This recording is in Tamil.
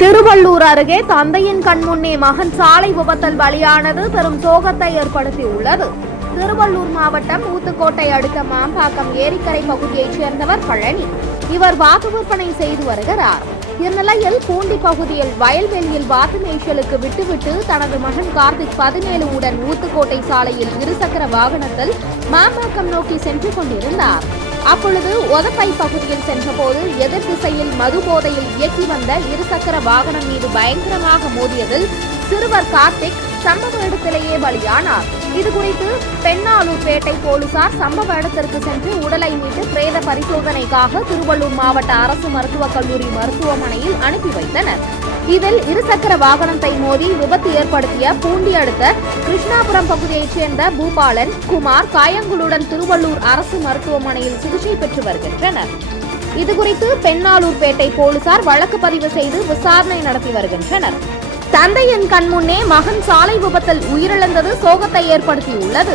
திருவள்ளூர் அருகே தந்தையின் கண்முன்னே மகன் சாலை விபத்தில் பலியானது பெரும் சோகத்தை ஏற்படுத்தியுள்ளது. திருவள்ளூர் மாவட்டம் ஊத்துக்கோட்டை அடுத்த மாம்பாக்கம் ஏரிக்கரை பகுதியைச் சேர்ந்தவர் பழனி. இவர் வாக்கு விற்பனை செய்து வருகிறார். இந்நிலையில் பூண்டி பகுதியில் வயல்வெளியில் வாத்து மேய்ச்சலுக்கு விட்டுவிட்டு தனது மகன் கார்த்திக் பதினேழு உடன் ஊத்துக்கோட்டை சாலையில் இருசக்கர வாகனத்தில் மாம்பாக்கம் நோக்கி சென்று கொண்டிருந்தார். அப்பொழுது ஒதப்பை பகுதியில் சென்றபோது எதிர் திசையில் மது போதையில் இயக்கி வந்த இருசக்கர வாகனம் மீது பயங்கரமாக மோதியதில் சிறுவர் கார்த்திக் சம்பவ இடத்திலேயே பலியானார். இதுகுறித்து பெண்ணாலூர்பேட்டை போலீசார் சம்பவ இடத்திற்கு சென்று உடலை மீட்டு பிரேத பரிசோதனைக்காக திருவள்ளூர் மாவட்ட அரசு மருத்துவக் கல்லூரி மருத்துவமனையில் அனுப்பி வைத்தனர். இதில் இருசக்கர வாகனத்தை மோதி விபத்து ஏற்படுத்திய பூண்டி அடுத்த கிருஷ்ணாபுரம் பகுதியைச் சேர்ந்த பூபாலன் குமார் காயங்களுடன் திருவள்ளூர் அரசு மருத்துவமனையில் சிகிச்சை பெற்று வருகின்றனர். இதுகுறித்து பெண்ணாலூர்பேட்டை போலீசார் வழக்கு பதிவு செய்து விசாரணை நடத்தி வருகின்றனர். தந்தையின் கண்முன்னே மகன் சாலை விபத்தில் உயிரிழந்தது சோகத்தை ஏற்படுத்தியுள்ளது.